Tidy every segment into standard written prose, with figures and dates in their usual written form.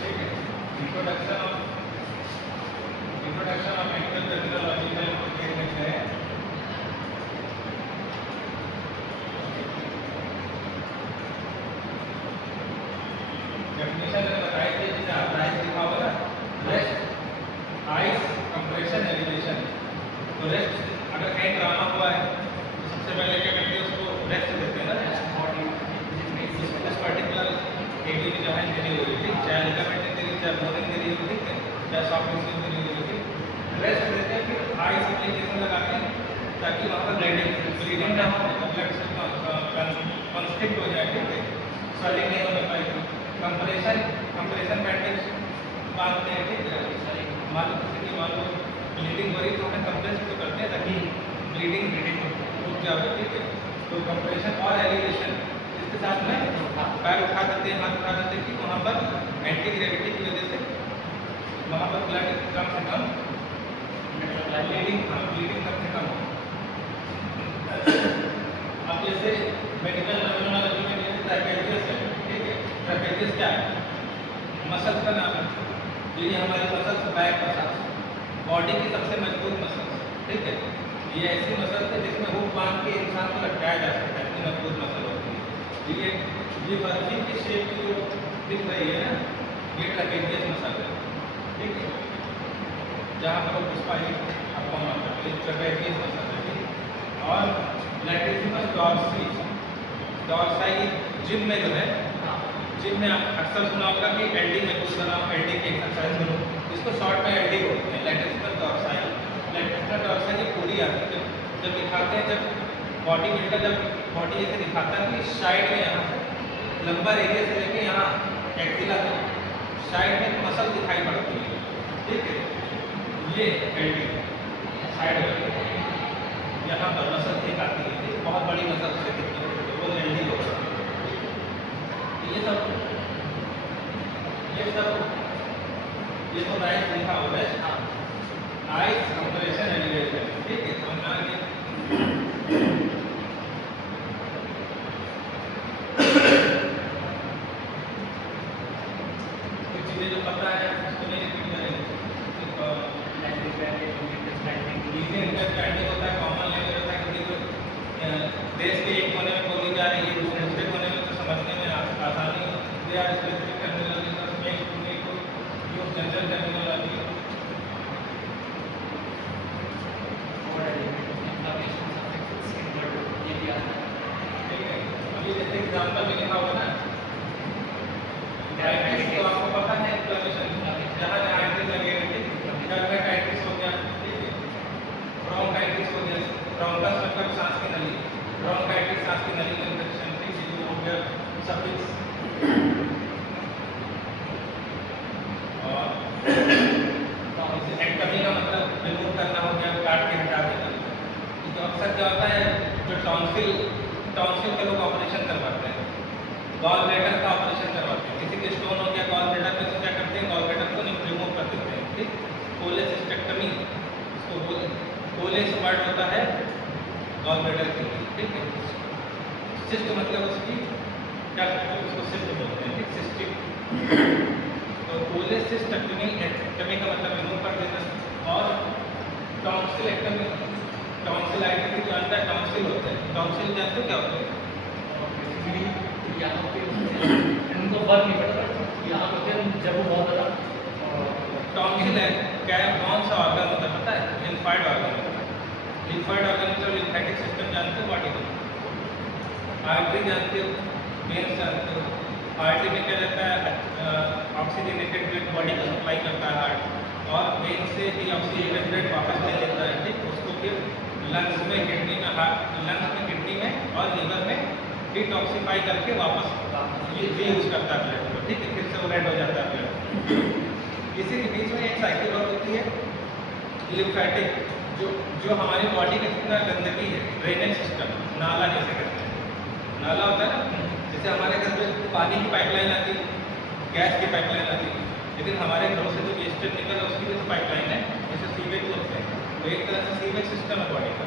ठीक है, introduction of medical terminology में देख लेते हैं। डेफिनेशन मैंने बताई थी, जैसे आता है लिखा हुआ ना, रेस्ट आइस कंप्रेशन एलिवेशन। तो रेस्ट अगर कहीं ड्रामा हुआ है तो सबसे पहले क्या करते हैं, उसको रेस्ट देते हैं ना बॉडी, इस पर्टिकुलर एरिया में जहाँ इंजरी हुई थी, चाहे लिगामेंट इंजरी, चाहे बोन इंजरी हुई थी, चाहे सॉफ्ट टिश्यू इंजरी हुई थी, रेस्ट देते हैं। फिर आइस एप्लीकेशन लगाते हैं ताकि वहाँ पर ब्लीडिंग ना हो, ब्लड से कॉन्स्ट्रिक्ट हो जाए, ठीक है, स्वेलिंग नहीं होने पाएगी। कंप्रेशन बैंडेज बांधते हैं, ठीक है, मान लो किसी की मान लो ब्लीडिंग हो रही तो हमें कंप्रेस तो करते हैं ताकि ब्लीडिंग रुक जाए, ठीक है। तो कंप्रेशन और एलिवेशन, इसके साथ में पैर उठा देते हैं, हाथ उठा देते हैं कि वहाँ पर एंटी ग्रेविटी की वजह से वहाँ पर ब्लड कम से कम ब्लीडिंग कम से कम हो। अब जैसे मेडिकल टर्मिनोलॉजी में जैसे ट्रैपेजियस है, ठीक है, ट्रैपेजियस क्या है, मसल्स का नाम है। ये हमारी मसल्स, बैक मसल्स, बॉडी की सबसे मजबूत मसल्स, ठीक है। ये ऐसी मसल्स है जिसमें हुक बांध के इंसान को लटकाया जा सकता है, इतनी मजबूत मसल होती है। ये बर्फी की शेप की जो दिख रही है ना, ये ट्रैपेजियस मसल है, ठीक है, जहाँ पर वो स्पाइन अपॉन करते हैं, ट्रैपेजियस मसल है, ठीक है। और लैटिसिमस डॉर्साई जिम में जो है, जिम में आप अक्सर सुना होगा कि एलडी मजबूत बनाओ, एलडी की एक्सरसाइज करो, इसको शॉर्ट में एलडी बोलते हैं, लैटिसिमस डॉर्साई। लैटिसिमस डॉर्साई की पूरी आती है, जब दिखाते हैं, जब बॉडी बिल्डर जब बॉडी ऐसे दिखाता है कि साइड में यहाँ लंबर एरिया से लेके यहाँ एक्सिला तक साइड में मसल दिखाई पड़ती है, ठीक है, ये एलडी साइड में यहाँ पर मसल ठीक आती है, बहुत बड़ी मसल से दिखती है, वो एलडी होगा। ये तो राइट लिखा हुआ है, आइस कंप्रेशन एलिवेशन, ठीक है। तो हम आगे कुछ चीज़ें जो पता है उसको नहीं रिपीट करेंगे। इजी अंडरस्टैंडिंग होता है, कॉमन लैंग्वेज होता है, किसी को देश के एक कोने में बोली जा रही है, दूसरे कोने में तो समझने में आसानी हो। They are specific terminology of make to use general terminology. ठीक है, अभी जैसे एग्जाम्पल में लिखा हुआ ना, डायबिटीज तो आपको पता है, इन्फ्लेमेशन जहाँ जहाँ एंटीज लगे रहते हैं, डायबिटीज हो गया, ठीक है, ब्रोंकाइटिस हो गया, ब्रोंकस मतलब सांस की नली, ब्रोंकाइटिस सांस की नली में इन्फेक्शन, ठीक है, हो गया सफिक्स। और एक्टमी का मतलब रिमूव करना हो गया, काट के हटा देना। तो अक्सर क्या होता है, जो टॉन्सिल के लोग ऑपरेशन करवाते हैं, गॉल ब्लैडर का ऑपरेशन करवाते हैं, किसी के स्टोन हो गया गॉल ब्लैडर में, तो क्या करते हैं, गॉल ब्लैडर को रिमूव कर देते हैं, ठीक, कोलेसिस्टेक्टमी इसको बोले, कोलेस वर्ड होता है गॉल ब्लैडर के लिए, ठीक है। सिस्ट मतलब उसकी क्या करते हैं, उसको सिस्ट बोलते हैं, ठीक, सिस्टिक। तो कोलेसिस्टेक्टमी का मतलब रिमूव कर देना। और टॉन्सिलेक्टमी, टॉन्सिलाइटिस जो अंदर टॉन्सिल होते हैं, टॉन्सिल जानते हो क्या होते हैं? यहाँ पे उनको फर्क नहीं पड़ता, यहाँ पे जब वो बहुत ज़्यादा टॉन्सिल है क्या, कौन सा ऑर्गन होता है पता है? लिम्फाइड ऑर्गन होता है। लिम्फाइड ऑर्गन मतलब लिम्फेटिक सिस्टम जानते हो, बॉडी का। आर्टरी जानते हो, वेन्स जानते हो। आर्टरी में क्या रहता है, ऑक्सीजनेटेड ब्लड बॉडी को सप्लाई करता है हार्ट, और वेन से डीऑक्सीजनेटेड ब्लड वापस ले लेता है, ठीक, उसको फिर लंग्स में, किडनी में, लंग्स में, किडनी में और लीवर में डिटॉक्सीफाई करके वापस ये यूज करता है ब्लड को, ठीक है, फिर से वो रेड हो जाता है ब्लड। इसी के बीच में एक साइकिल और होती है लिम्फेटिक, जो हमारी बॉडी का जितना गंदगी है, ड्रेनेज सिस्टम, नाला जैसे कहते हैं, नाला होता है ना, जैसे हमारे घर में पानी की पाइपलाइन आती है, गैस की पाइपलाइन आती है, लेकिन हमारे घरों से जो वेस्टेज निकल है उसकी भी तो पाइपलाइन है, जैसे सीवेज होते हैं, तो एक तरह से सीवेज सिस्टम है बॉडी का।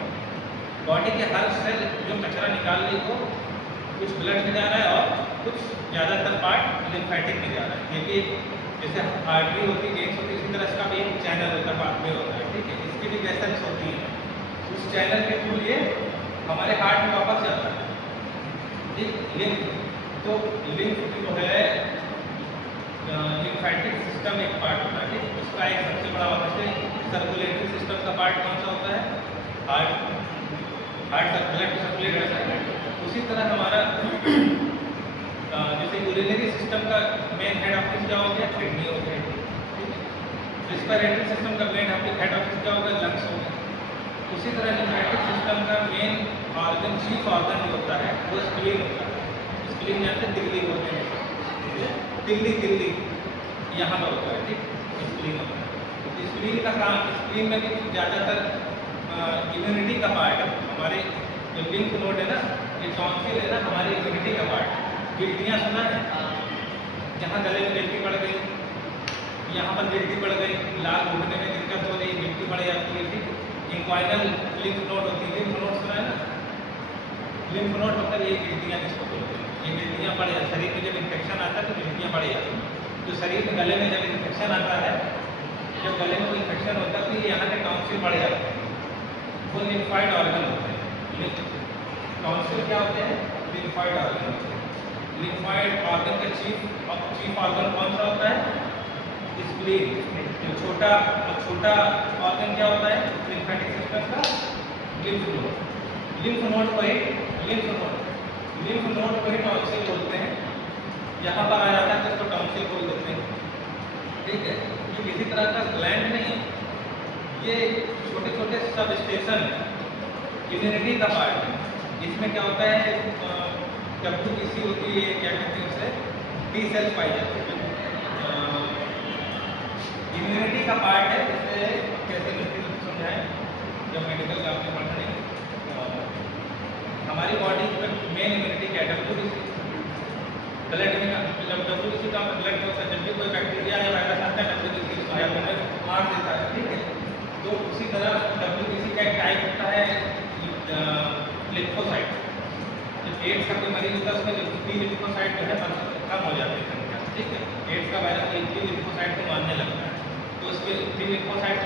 बॉडी के हर सेल जो कचरा निकालने को कुछ ब्लड में जा रहा है और कुछ ज़्यादातर पार्ट लिम्फेटिक में जा रहा है, क्योंकि जैसे आर्टरी होती है, वेन्स होती है, इसी तरह इसका भी एक चैनल होता है, पाथवे होता है, ठीक है। इसकी भी वेसल्स होती है, उस चैनल के थ्रू ये हमारे हार्ट में वापस जाता है, ठीक। लिम्फ तो लिम्फ जो है लिम्फेटिक सिस्टम एक पार्ट होता है, ठीक। उसका एक सबसे बड़ा जैसे सर्कुलेटरी सिस्टम का पार्ट कौन सा होता है? हार्ट ब्लड सर्कुलेट करता है। उसी तरह हमारा जैसे यूरिनरी सिस्टम का मेन हेड ऑफिस क्या हो गया? किडनी हो गया, ठीक है। रिस्पिरेटरी सिस्टम का मेन हेड ऑफिस क्या होगा? लंग्स हो गया। उसी तरह लिम्फेटिक सिस्टम का मेन ऑर्गन, चीफ ऑर्गन जो होता है वो स्प्लीन होता है। स्प्लीन यहाँ से दिल्ली बोलते हैं, दिल्ली यहाँ पर होता है, ठीक। स्प्लीन होता है। स्प्लीन का काम, स्प्लीन में भी ज़्यादातर इम्यूनिटी का पार्ट है। हमारे जो लिम्फ नोड है ना, ये टॉन्सिल है ना, हमारी इम्यूनिटी का पार्ट। गिल्टियाँ सुना है? जहाँ गले में गिल्टी पड़ गई, यहाँ पर गिल्टी पड़ गई, लाल घुटने में दिक्कत हो रही, गिल्टी पड़ जाती है, ठीक। इंक्वाइनल लिम्फ नोड होती है, लिम्फ नोड सुना है ना? लिम्फ नोड मतलब ये गिल्टियाँ किसको बोलते हैं? ये गिल्टियाँ पड़ जाती, शरीर में जब इन्फेक्शन आता है तो गिल्टियाँ पड़ जाती हैं। तो शरीर में गले में जब इन्फेक्शन आता है, जब गले में कोई इन्फेक्शन होता है तो ये यहाँ के टॉन्सिल बढ़ जाते हैं, वो लिम्फाइड ऑर्गन होते हैं। टॉन्सिल क्या होते हैं? लिम्फाइड ऑर्गन होते हैं। लिम्फाइड ऑर्गन का चीफ ऑर्गन कौन सा होता है? स्प्लीन। जो छोटा ऑर्गन क्या होता है लिम्फेटिक सिस्टम का? Lymph node. लिम्फ नोड को ही टॉन्सिल बोलते हैं। यहाँ पर आ जाता है तो इसको टॉन्सिल बोल देते हैं, ठीक है। ये किसी तरह का ग्लैंड नहीं है, ये छोटे छोटे सब स्टेशन इम्यूनिटी का पार्ट है। इसमें क्या होता है, WBC होती है, क्या कहते हैं उसे, टी सेल्स पाई जाती है। इम्यूनिटी का पार्ट है, जैसे कैसे मिलती है समझाएं, जब मेडिकल का आपने पढ़ा नहीं। हमारी बॉडी में मेन इम्यूनिटी क्या है? WBC। ब्लड में जब WBC का ब्लड होता है, जब भी कोई बैक्टीरिया या वायरस आता है WBC उसको मार देता है, ठीक है। तो उसी तरह WBC का एक टाइप होता है लिम्फोसाइट। जब एड्स का कोई मरीज होता है उसमें जो T लिम्फोसाइट जो है कम हो जाती है संख्या, ठीक है। एड्स का वायरस T लिम्फोसाइट को मारने लगता है, तो उसके T लिम्फोसाइट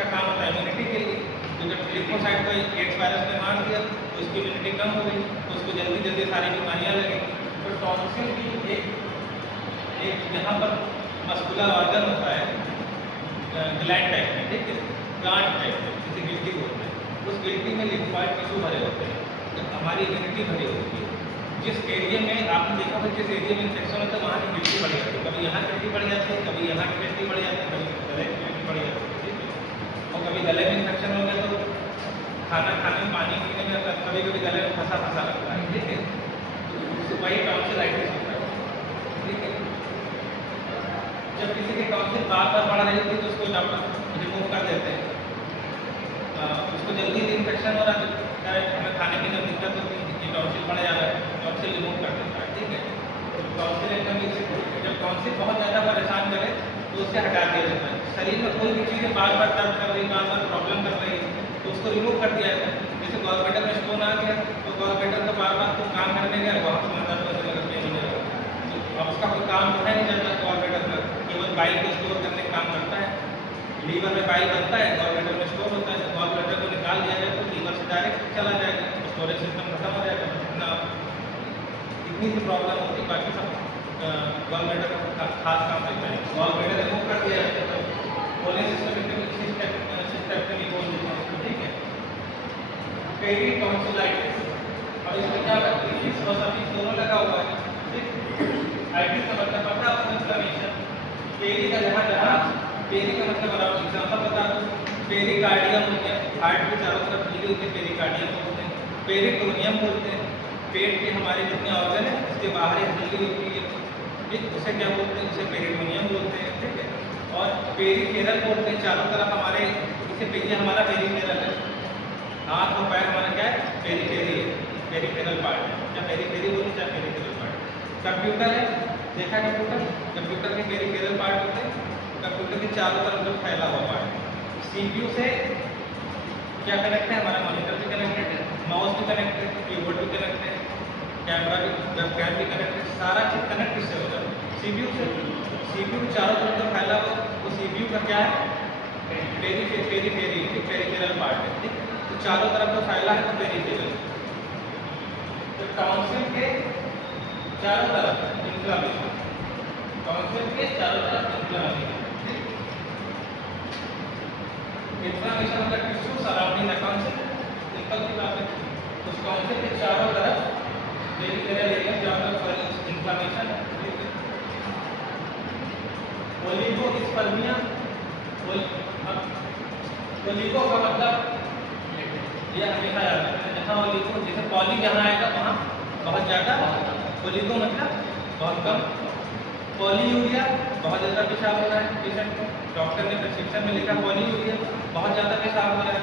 का काम होता है इम्यूनिटी के लिए। तो जब लिम्फोसाइट को एड्स वायरस ने मार दिया तो उसकी इम्यूनिटी कम हो गई, तो उसको जल्दी सारी बीमारियाँ लगी। तो टॉन्सिल भी एक यहाँ पर मस्कुलर ऑर्गन होता है, ग्लैंड टाइप में, ठीक है, गांठ टाइप में, जैसे गिल्टी बोलते हैं। उस गिल्टी में लिम्फॉइड टिश्यू भरे होते हैं, जब हमारी इम्यूनिटी भरी होती है। जिस एरिया में आपने देखा हो, जिस एरिया में इन्फेक्शन होता है वहाँ की गिल्टी बढ़ जाती है, कभी यहाँ की गिल्टी बढ़ जाती है, कभी यहाँ की गिल्टी बढ़ जाती है, कभी गले की गिल्टी बढ़ जाती है, ठीक है। और कभी गले में इन्फेक्शन हो गया तो खाना खाने में, पानी पीने में कभी गले में फंसा लगता है, ठीक है। तो वही टॉन्सिलाइटिस होता है, ठीक है। जब किसी की टॉन्सिल बार बढ़ रही थी तो उसको डॉक्टर रिमूव कर देते हैं। उसको जल्दी इन्फेक्शन हो रहा है, हमें खाने पीने में दिक्कत होती है, कि टॉन्सिल बढ़ जा रहा है, टॉन्सिल रिमूव कर देता है, ठीक है। तो टॉन्सिल एकदम, जब टॉन्सिल बहुत ज़्यादा परेशान करे तो उससे हटा दिया जाता है। शरीर में कोई भी चीज़ें बार दर्द कर रही, बार प्रॉब्लम कर रही है तो उसको रिमूव कर दिया जाता है। जैसे गॉलब्लैडर में स्टोन आ गया तो गॉलब्लैडर का बार तो काम करने गया, वहाँ से दर्द होने लगा, पेन होने लगा, तो अब उसका कोई काम तो है नहीं जाता गॉलब्लैडर का, केवल बाइल को स्टोर करने का काम करता है। लीवर में बाइल बनता है, गॉलब्लैडर में स्टोर होता है, तो गॉलब्लैडर को निकाल दिया जाए तो लीवर से डायरेक्ट चला जाएगा, स्टोरेज सिस्टम खत्म हो जाएगा। इतनी सी प्रॉब्लम होती है, बाकी सब गॉलब्लैडर का खास काम रहता है। गॉलब्लैडर रिमूव कर दिया जाए तो कोलिन सिस्टेमेक्टमी बोल देते हैं इसको, ठीक है। पेरिटॉन्सिलाइटिस, और इसमें क्या इस और सफिक्स दोनों लगा हुआ है, ठीक। आइटिस का मतलब पता है, इन्फ्लेमेशन। पेरी का जहाँ पेरी का मतलब बराबर एग्जाम्पल बता दो, पेरिकार्डियम हो गया, हार्ट के चारों तरफ झिल्ली होती है, पेरिकार्डियम बोलते हैं। पेरिटोनियम बोलते हैं, पेट के हमारे जितने ऑर्गन है उसके बाहर एक झिल्ली होती है, ठीक, उसे क्या बोलते हैं? उसे पेरिटोनियम बोलते हैं, ठीक है। और पेरिफेरल बोलते हैं, चारों तरफ हमारे, इसे ये हमारा पेरिफेरल है, हाथ और पैर हमारा क्या है? पेरिफेरी है, पेरिफेरल पार्ट है, क्या पेरिफेरी बोलते हैं, क्या पेरिफेरल पार्ट। कंप्यूटर है, देखा कंप्यूटर के पेरिफेरल पार्ट होते हैं, कंप्यूटर के चारों तरफ जो फैला हुआ पार्ट। CPU से क्या कनेक्ट है? हमारा मॉनिटर भी कनेक्टेड है, माउस भी कनेक्टेड है, कीबोर्ड भी कनेक्टेड है, कैमरा भी, वेबकैम भी कनेक्ट, सारा चीज कनेक्ट किससे होता है? सीपीयू से। सीपीयू चारों तरफ जो फैला हो वो सीपीयू का क्या है? पेरिफेरल पार्ट है, ठीक। तो चारों तरफ जो फैला है वो पेरिफेरल। तो टॉन्सिल के चारों तरफ इन्फ्लेमेशन, टॉन्सिल के चारों तरफ इन्फ्लेमेशन, ठीक। इन्फ्लेमेशन होता है tissue surrounding the tonsil, simple सी बात है। उस टॉन्सिल के चारों तरफ पेरिफेरल एरिया जहाँ पर इन्फ्लेमेशन है, ठीक है। ओलिगोस्पर्मिया, ओलिगो का मतलब ये हमेशा याद रखना, जहाँ ओलिगो, जैसे पॉली जहाँ आएगा वहाँ बहुत ज़्यादा, ओलिगो मतलब बहुत कम। पॉलीयूरिया, बहुत ज़्यादा पेशाब हो रहा है पेशेंट को, डॉक्टर ने प्रिस्क्रिप्शन में लिखा पॉलीयूरिया, बहुत ज़्यादा पेशाब हो रहा है।